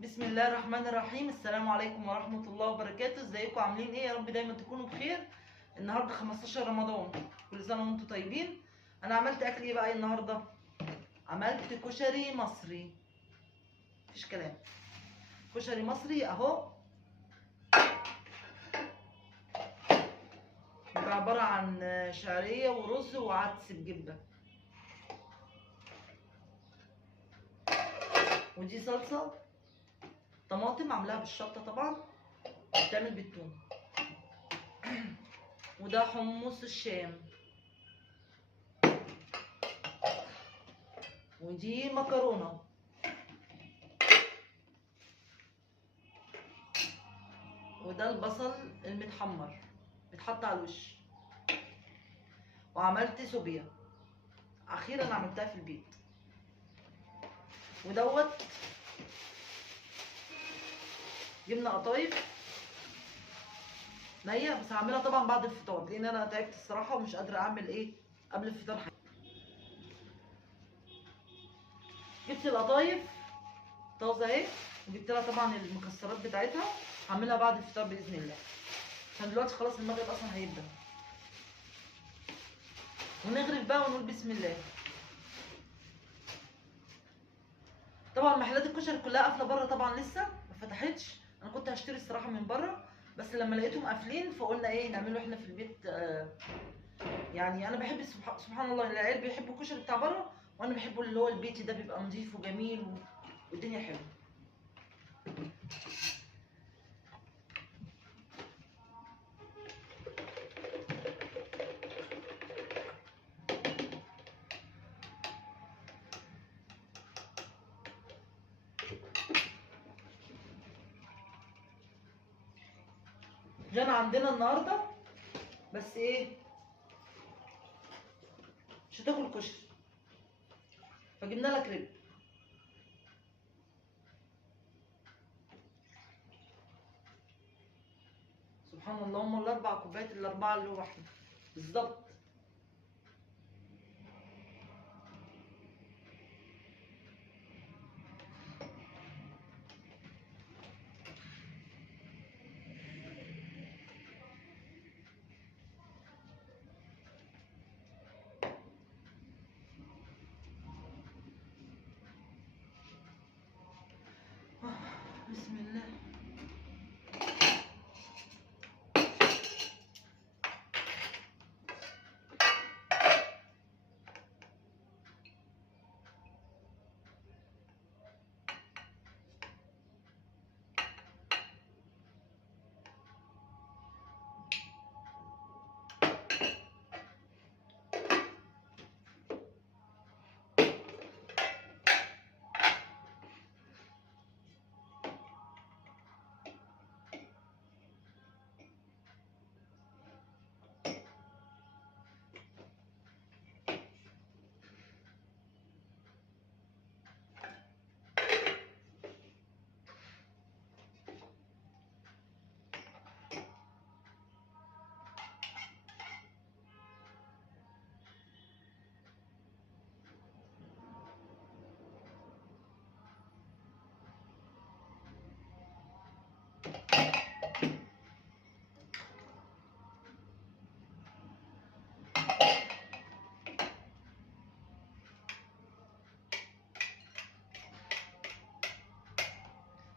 بسم الله الرحمن الرحيم. السلام عليكم ورحمة الله وبركاته. ازيكم عاملين ايه؟ يا رب دايما تكونوا بخير. النهارده 15 رمضان، كل سنة وانتم طيبين. انا عملت اكل ايه بقى النهارده؟ عملت كشري مصري، مفيش كلام. كشري مصري اهو، بيبقى عبارة عن شعرية ورز وعدس بجبة، ودي صلصة طماطم عاملاها بالشطة طبعا، بتعمل بالثوم. وده حمص الشام، ودي مكرونة، وده البصل المتحمر بيتحط على الوش. وعملت صوبيا اخيرا عملتها في البيت. ودوت جبنه قطايف نيه، بس هعملها طبعا بعد الفطار لان انا تعبت الصراحه ومش قادره اعمل ايه قبل الفطار حاجه. جبت القطايف طازه اهي، وجبت لها طبعا المكسرات بتاعتها. هعملها بعد الفطار باذن الله، عشان دلوقتي خلاص المغرب اصلا هيبدا. ونغرف بقى ونقول بسم الله. طبعا محلات الكشري كلها قافله بره طبعا، لسه ما فتحتش. انا كنت هشتري الصراحه من بره، بس لما لقيتهم قافلين فقلنا ايه نعمله احنا في البيت. يعني انا بحب سبحان الله العيال بيحبوا الكشري بتاع بره، وانا بحبه اللي هو البيتي ده، بيبقى نظيف وجميل والدنيا حلوه. جانا عندنا النهارده، بس ايه مش هتاكل كشري، فجبنا لك رب. سبحان الله، هم الاربع كوبايات الاربعه اللي واحده بالظبط. بسم الله.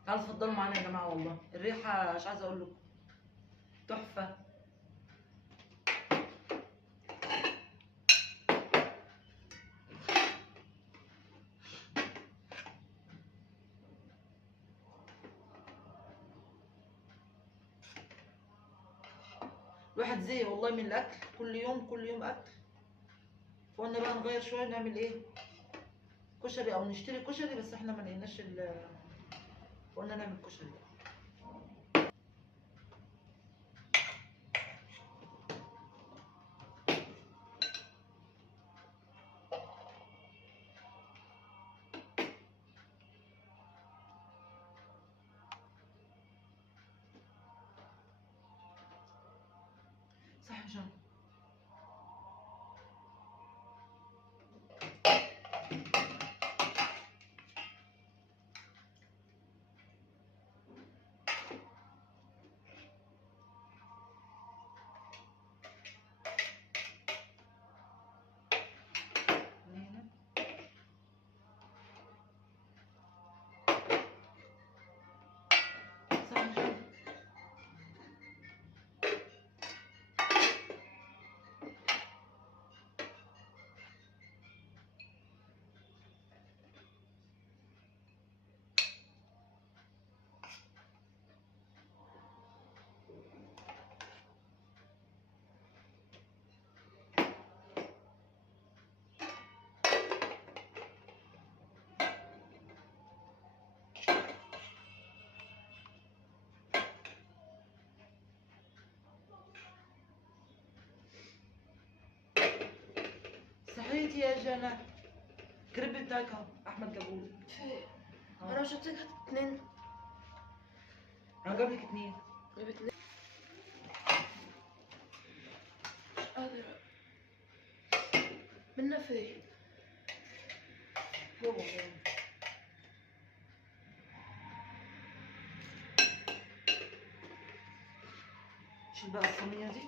تعالوا اتفضلوا معانا يا جماعه، والله الريحه مش عايزه اقول لكم تحفه. الواحد زهق والله من الاكل، كل يوم كل يوم اكل. فقلنا بقى نغير شويه، نعمل ايه كشري او نشتري كشري، بس احنا ما لقيناش قلنا نعمل كشري. صح يا جان. بيتي يا جنى. الكريب بتاعك اهو، احمد جابهولي. في انا مش قلت لك هات 2؟ انا جاب لك 2. جاب 2. مش قادرة. منا فين؟ جوه جوه. شيل بقى الصينية دي.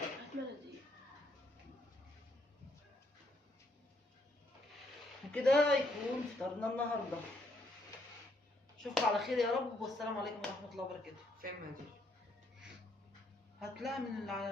هات مناديل. وكده يكون فطرنا النهارده. اشوفكم على خير يا رب، والسلام عليكم ورحمة الله وبركاته. فين مناديل؟ هتلاقي من على